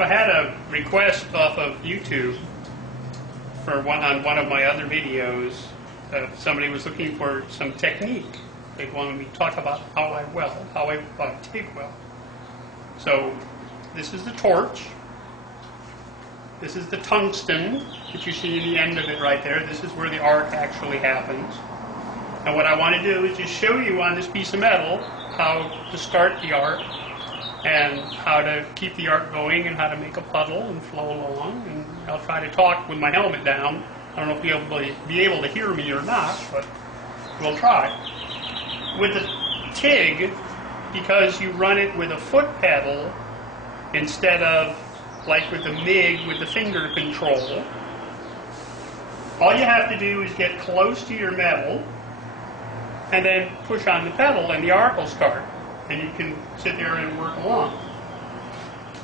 So I had a request off of YouTube for on one of my other videos. Somebody was looking for some technique. They wanted me to talk about how I weld, how I TIG weld. So this is the torch. This is the tungsten that you see in the end of it right there. This is where the arc actually happens. And what I want to do is just show you on this piece of metal how to start the arc and how to keep the arc going and how to make a puddle and flow along. And I'll try to talk with my helmet down. I don't know if you'll be able to hear me or not, but we'll try. With the TIG, because you run it with a foot pedal instead of like with the MIG with the finger control, all you have to do is get close to your metal and then push on the pedal and the arc will start. And you can sit there and work along.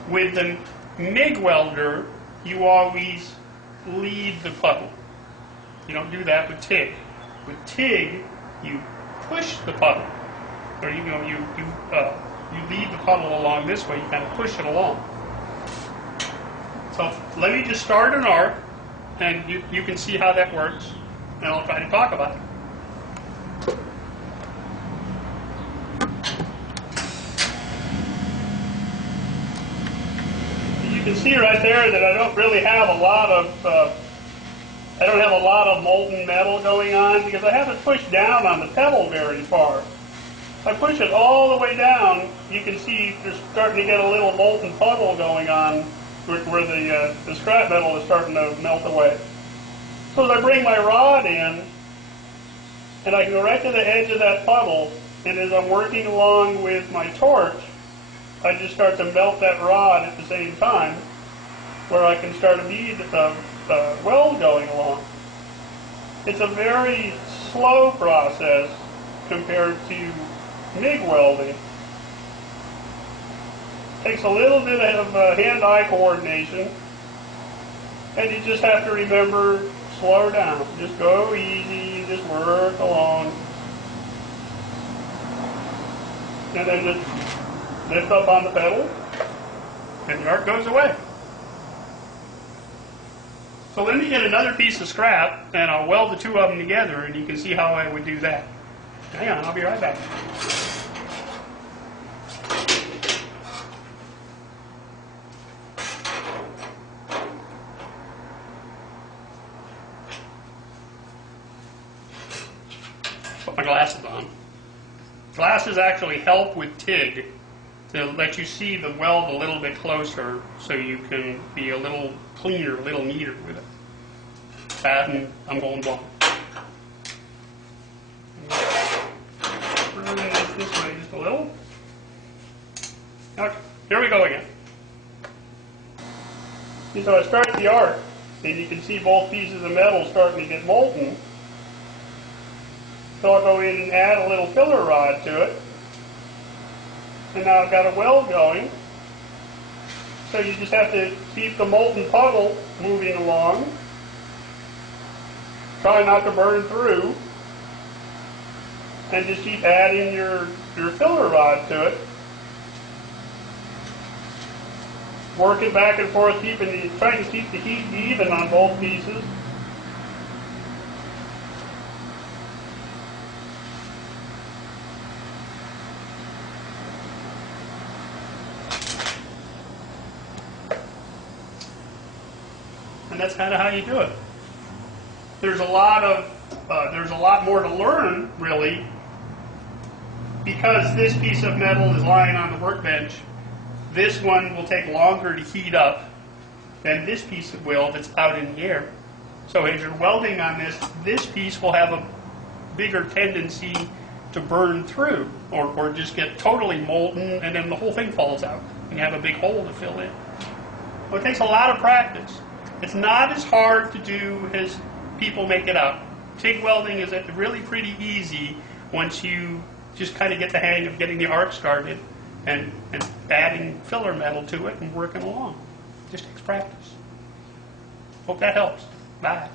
With the MIG welder, you always lead the puddle. You don't do that with TIG. With TIG, you push the puddle. Or you lead the puddle along this way, you kind of push it along. So let me just start an arc, and you can see how that works, and I'll try to talk about it. You can see right there that I don't really have a lot of molten metal going on because I haven't pushed down on the pedal very far. If I push it all the way down, you can see there's starting to get a little molten puddle going on where the scrap metal is starting to melt away. So as I bring my rod in, and I can go right to the edge of that puddle, and as I'm working along with my torch, I just start to melt that rod at the same time, where I can start to bead weld going along. It's a very slow process compared to MIG welding. Takes a little bit of hand-eye coordination, and you just have to remember, slow down. Just go easy, just work along. And then just lift up on the pedal, and the arc goes away. So let me get another piece of scrap, and I'll weld the two of them together, and you can see how I would do that. Hang on, I'll be right back. Put my glasses on. Glasses actually help with TIG to let you see the weld a little bit closer so you can be a little cleaner, a little neater with it. That, and I'm going blind. Turn it this way just a little. Okay, here we go again. And so I start the arc, and you can see both pieces of metal starting to get molten. So I'll go in and add a little filler rod to it. And now I've got a weld going. So you just have to keep the molten puddle moving along. Try not to burn through. And just keep adding your filler rod to it. Working back and forth, trying to keep the heat even on both pieces. And that's kind of how you do it. There's a lot more to learn, really, because this piece of metal is lying on the workbench. This one will take longer to heat up than this piece of weld that's out in the air. So as you're welding on this piece will have a bigger tendency to burn through, or just get totally molten, and then the whole thing falls out, and you have a big hole to fill in. Well, it takes a lot of practice. It's not as hard to do as people make it out. TIG welding is really pretty easy once you just kind of get the hang of getting the arc started and adding filler metal to it and working along. It just takes practice. Hope that helps. Bye.